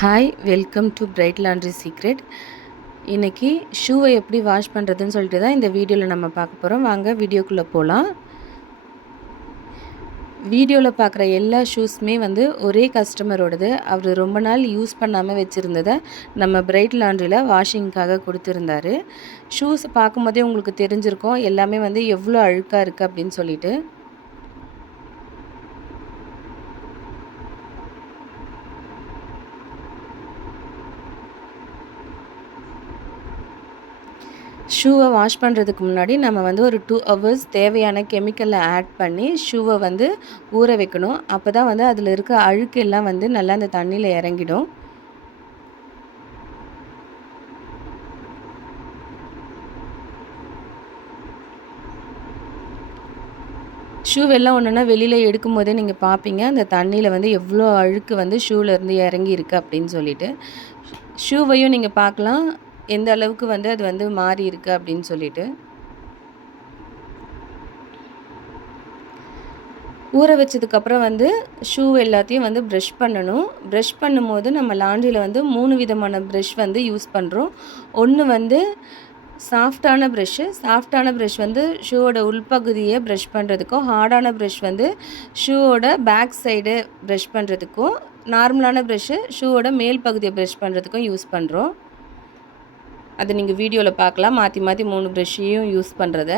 Hi welcome to bright laundry secret. இன்றைக்கி ஷூவை எப்படி வாஷ் பண்ணுறதுன்னு சொல்லிட்டு தான் இந்த வீடியோவில் நம்ம பார்க்க போகிறோம். வாங்க வீடியோக்குள்ளே போகலாம். வீடியோவில் பார்க்குற எல்லா ஷூஸுமே ஒரே கஸ்டமரோடது. அவர் ரொம்ப நாள் யூஸ் பண்ணாமல் வச்சுருந்ததை நம்ம பிரைட் லாண்ட்ரியில் வாஷிங்க்காக கொடுத்துருந்தாரு. ஷூஸ் பார்க்கும்போதே உங்களுக்கு தெரிஞ்சிருக்கும் எல்லாமே எவ்வளோ அழுக்காக இருக்குது அப்படின்னு சொல்லிட்டு. ஷூவை வாஷ் பண்ணுறதுக்கு முன்னாடி நம்ம ஒரு 2 ஹவர்ஸ் தேவையான கெமிக்கலை ஆட் பண்ணி ஷூவை ஊற வைக்கணும். அப்போ தான் அதில் இருக்க அழுக்கு எல்லாம் நல்லா அந்த தண்ணியில் இறங்கிடும். ஷூவெல்லாம் ஒன்றுனா வெளியில் எடுக்கும் போதே நீங்கள் பார்ப்பீங்க அந்த தண்ணியில் எவ்வளோ அழுக்கு ஷூவிலேருந்து இறங்கி இருக்குது அப்படின்னு சொல்லிட்டு. ஷூவையும் நீங்கள் பார்க்கலாம் எந்த அளவுக்கு அது மாறி இருக்குது அப்படின்னு சொல்லிட்டு. ஊற வச்சதுக்கப்புறம் ஷூ எல்லாத்தையும் ப்ரஷ் பண்ணணும். ப்ரஷ் பண்ணும்போது நம்ம லாண்ட்ரியில் 3 விதமான ப்ரஷ் யூஸ் பண்ணுறோம். ஒன்று சாஃப்டான ப்ரஷ் ஷூவோட உள்பகுதியை ப்ரஷ் பண்ணுறதுக்கும், ஹார்டான ப்ரஷ் ஷூவோட பேக் சைடு ப்ரஷ் பண்ணுறதுக்கும், நார்மலான ப்ரஷ்ஷு ஷூவோட மேல் பகுதியை ப்ரஷ் பண்ணுறதுக்கும் யூஸ் பண்ணுறோம். அது நீங்கள் வீடியோவில் பார்க்கலாம். மாற்றி 3 ப்ரஷ்ஷையும் யூஸ் பண்ணுறத.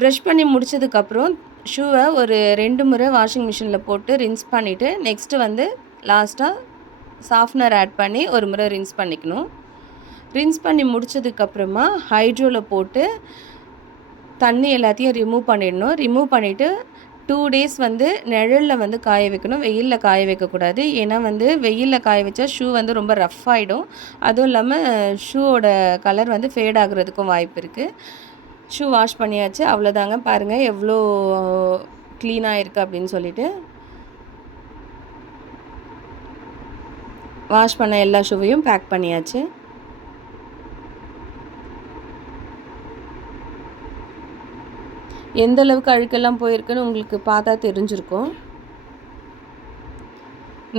ப்ரஷ் பண்ணி முடித்ததுக்கப்புறம் ஷூவை ஒரு 2 முறை வாஷிங் மிஷினில் போட்டு ரின்ஸ் பண்ணிவிட்டு நெக்ஸ்ட்டு லாஸ்ட்டாக சாஃப்ட்னர் ஆட் பண்ணி ஒரு முறை ரின்ஸ் பண்ணிக்கணும். ரின்ஸ் பண்ணி முடித்ததுக்கப்புறமா ஹைட்ரோவில் போட்டு தண்ணி எல்லாத்தையும் ரிமூவ் பண்ணிடணும். ரிமூவ் பண்ணிவிட்டு 2 டேஸ் நிழலில் காய வைக்கணும். வெயிலில் காய வைக்கக்கூடாது. ஏன்னா வெயிலில் காய வச்சா ஷூ ரொம்ப ரஃப் ஆகிடும். அதுவும் இல்லாமல் ஷூவோட கலர் ஃபேட் ஆகுறதுக்கும் வாய்ப்பு இருக்குது. ஷூ வாஷ் பண்ணியாச்சு. அவ்வளோதாங்க. பாருங்கள் எவ்வளோ க்ளீனாக இருக்குது அப்படின்னு சொல்லிட்டு. வாஷ் பண்ண எல்லா ஷூவையும் பேக் பண்ணியாச்சு. எந்த அளவுக்கு அழுக்கெல்லாம் போயிருக்குன்னு உங்களுக்கு பார்த்தா தெரிஞ்சிருக்கும்.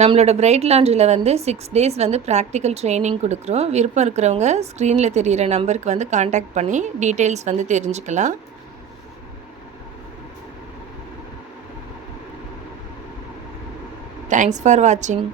நம்மளோட பிரைட் லாண்ட்ரியில் 6 டேஸ் ப்ராக்டிக்கல் ட்ரைனிங் கொடுக்குறோம். விருப்பம் இருக்கிறவங்க ஸ்க்ரீனில் தெரிகிற நம்பருக்கு காண்டாக்ட் பண்ணி டீட்டெயில்ஸ் தெரிஞ்சுக்கலாம். தேங்க்ஸ் ஃபார் வாட்சிங்.